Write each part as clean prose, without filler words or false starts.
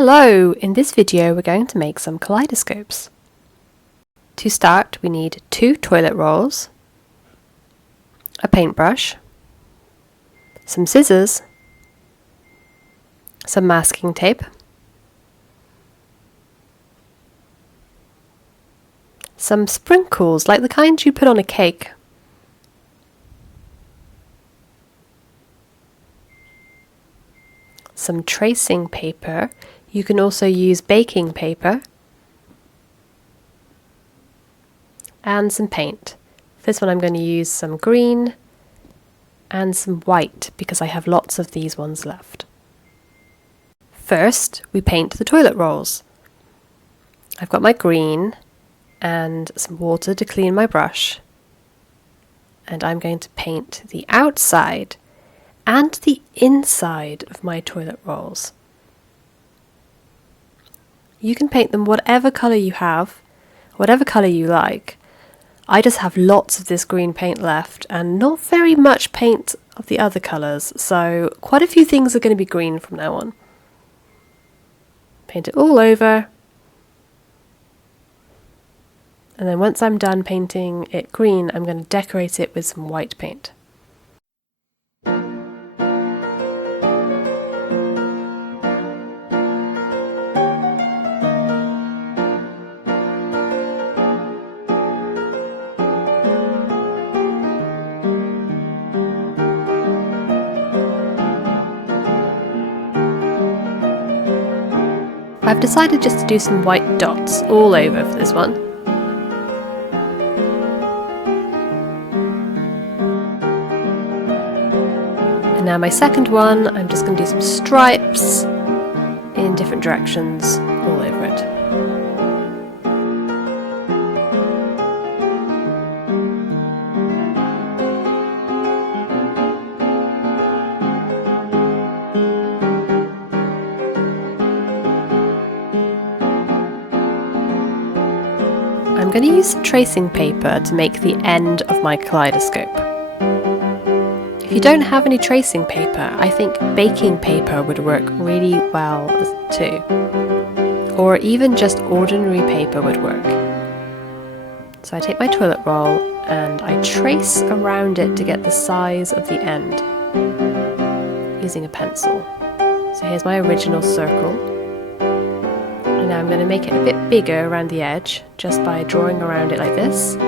Hello! In this video we're going to make some kaleidoscopes. To start we need 2 toilet rolls, a paintbrush, some scissors, some masking tape, some sprinkles like the kind you put on a cake, some tracing paper. You can also use baking paper, and some paint. For this one I'm going to use some green and some white because I have lots of these ones left. First we paint the toilet rolls. I've got my green and some water to clean my brush, and I'm going to paint the outside and the inside of my toilet rolls. You can paint them whatever colour you have, whatever colour you like. I just have lots of this green paint left and not very much paint of the other colours, so quite a few things are going to be green from now on. Paint it all over, and then once I'm done painting it green, I'm going to decorate it with some white paint. I've decided just to do some white dots all over for this one. And now my second one, I'm just going to do some stripes in different directions all over it. I'm going to use some tracing paper to make the end of my kaleidoscope. If you don't have any tracing paper, I think baking paper would work really well too. Or even just ordinary paper would work. So I take my toilet roll and I trace around it to get the size of the end using a pencil. So here's my original circle. Now I'm going to make it a bit bigger around the edge just by drawing around it like this. And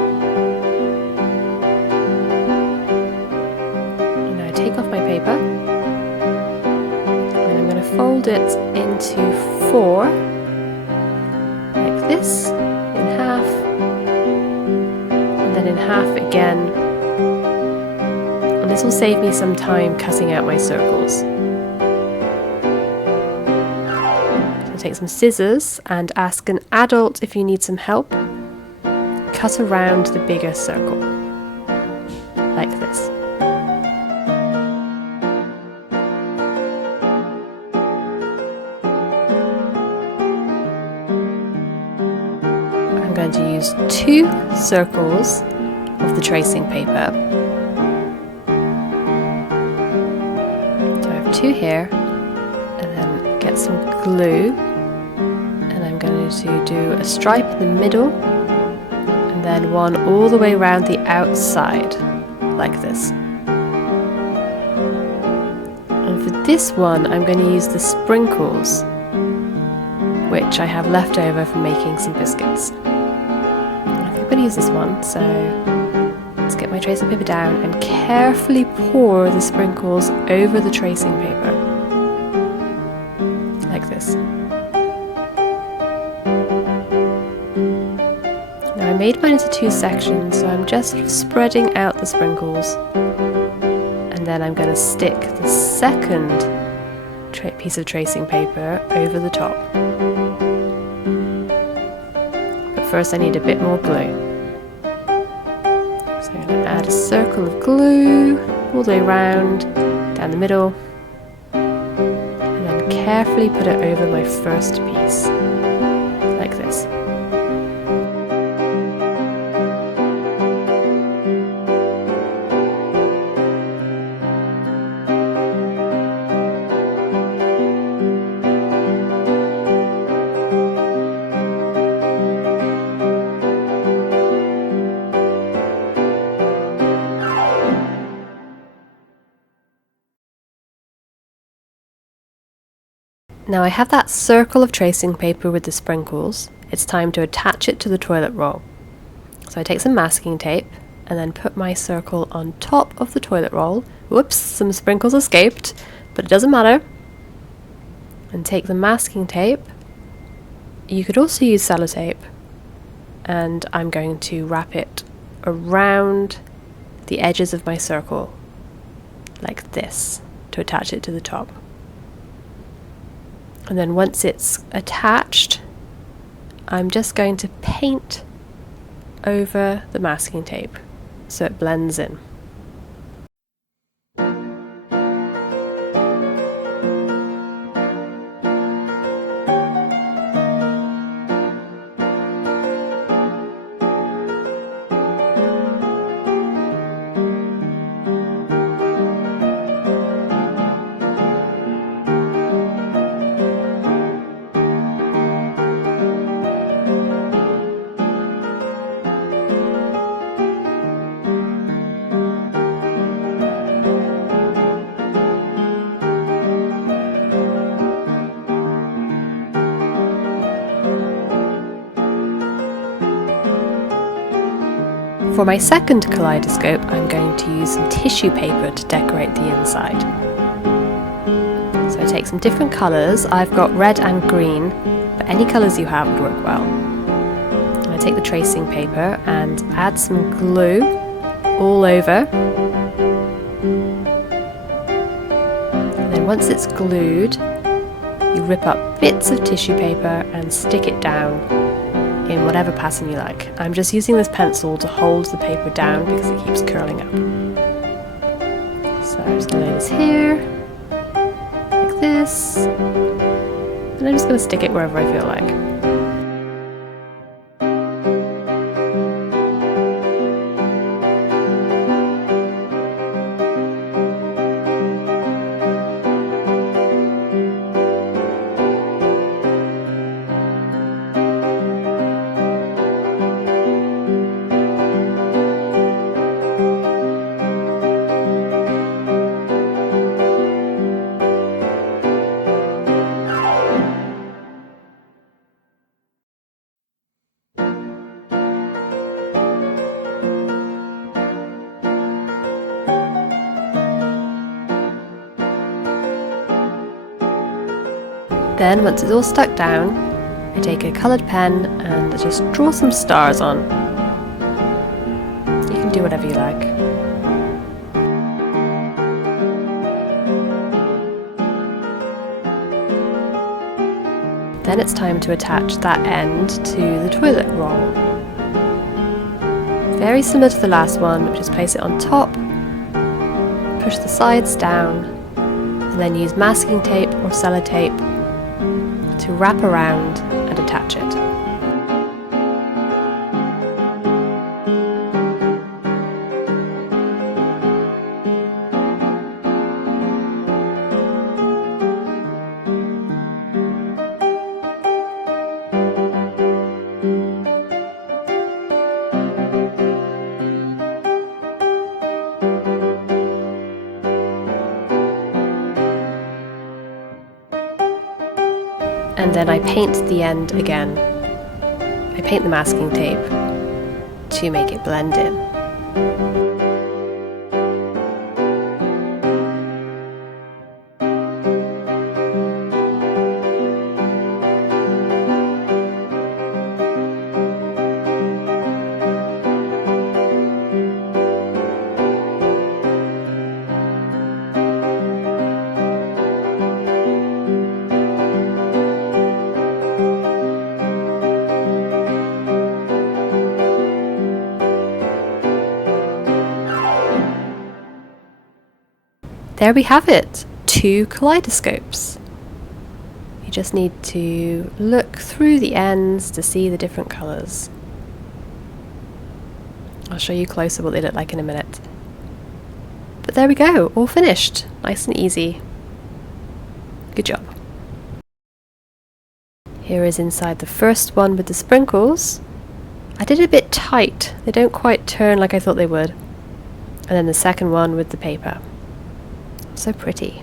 now I take off my paper and I'm going to fold it into 4 like this, in half, and then in half again. And this will save me some time cutting out my circles. Take some scissors and ask an adult if you need some help. Cut around the bigger circle, like this. I'm going to use 2 circles of the tracing paper. So I have 2 here, and then get some glue. I'm going to do a stripe in the middle and then one all the way around the outside like this. And for this one I'm going to use the sprinkles, which I have left over from making some biscuits. I think I'm going to use this one, so let's get my tracing paper down and carefully pour the sprinkles over the tracing paper like this. I made mine into 2 sections, so I'm just spreading out the sprinkles, and then I'm going to stick the second piece of tracing paper over the top. But first I need a bit more glue. So I'm going to add a circle of glue all the way around, down the middle, and then carefully put it over my first piece, like this. Now I have that circle of tracing paper with the sprinkles. It's time to attach it to the toilet roll. So I take some masking tape and then put my circle on top of the toilet roll. Whoops, some sprinkles escaped, but it doesn't matter. And take the masking tape. You could also use sellotape, and I'm going to wrap it around the edges of my circle like this to attach it to the top. And then once it's attached, I'm just going to paint over the masking tape so it blends in. For my second kaleidoscope, I'm going to use some tissue paper to decorate the inside. So I take some different colours. I've got red and green, but any colours you have would work well. And I take the tracing paper and add some glue all over. And then once it's glued, you rip up bits of tissue paper and stick it down in whatever pattern you like. I'm just using this pencil to hold the paper down because it keeps curling up. So I'm just going to lay this here, like this, and I'm just going to stick it wherever I feel like. Then, once it's all stuck down, I take a coloured pen and just draw some stars on. You can do whatever you like. Then it's time to attach that end to the toilet roll. Very similar to the last one, just place it on top, push the sides down, and then use masking tape or sellotape to wrap around and attach it. And then I paint the end again. I paint the masking tape to make it blend in. There we have it, 2 kaleidoscopes. You just need to look through the ends to see the different colours. I'll show you closer what they look like in a minute. But there we go, all finished, nice and easy. Good job. Here is inside the first one with the sprinkles. I did it a bit tight, they don't quite turn like I thought they would. And then the second one with the paper. So pretty.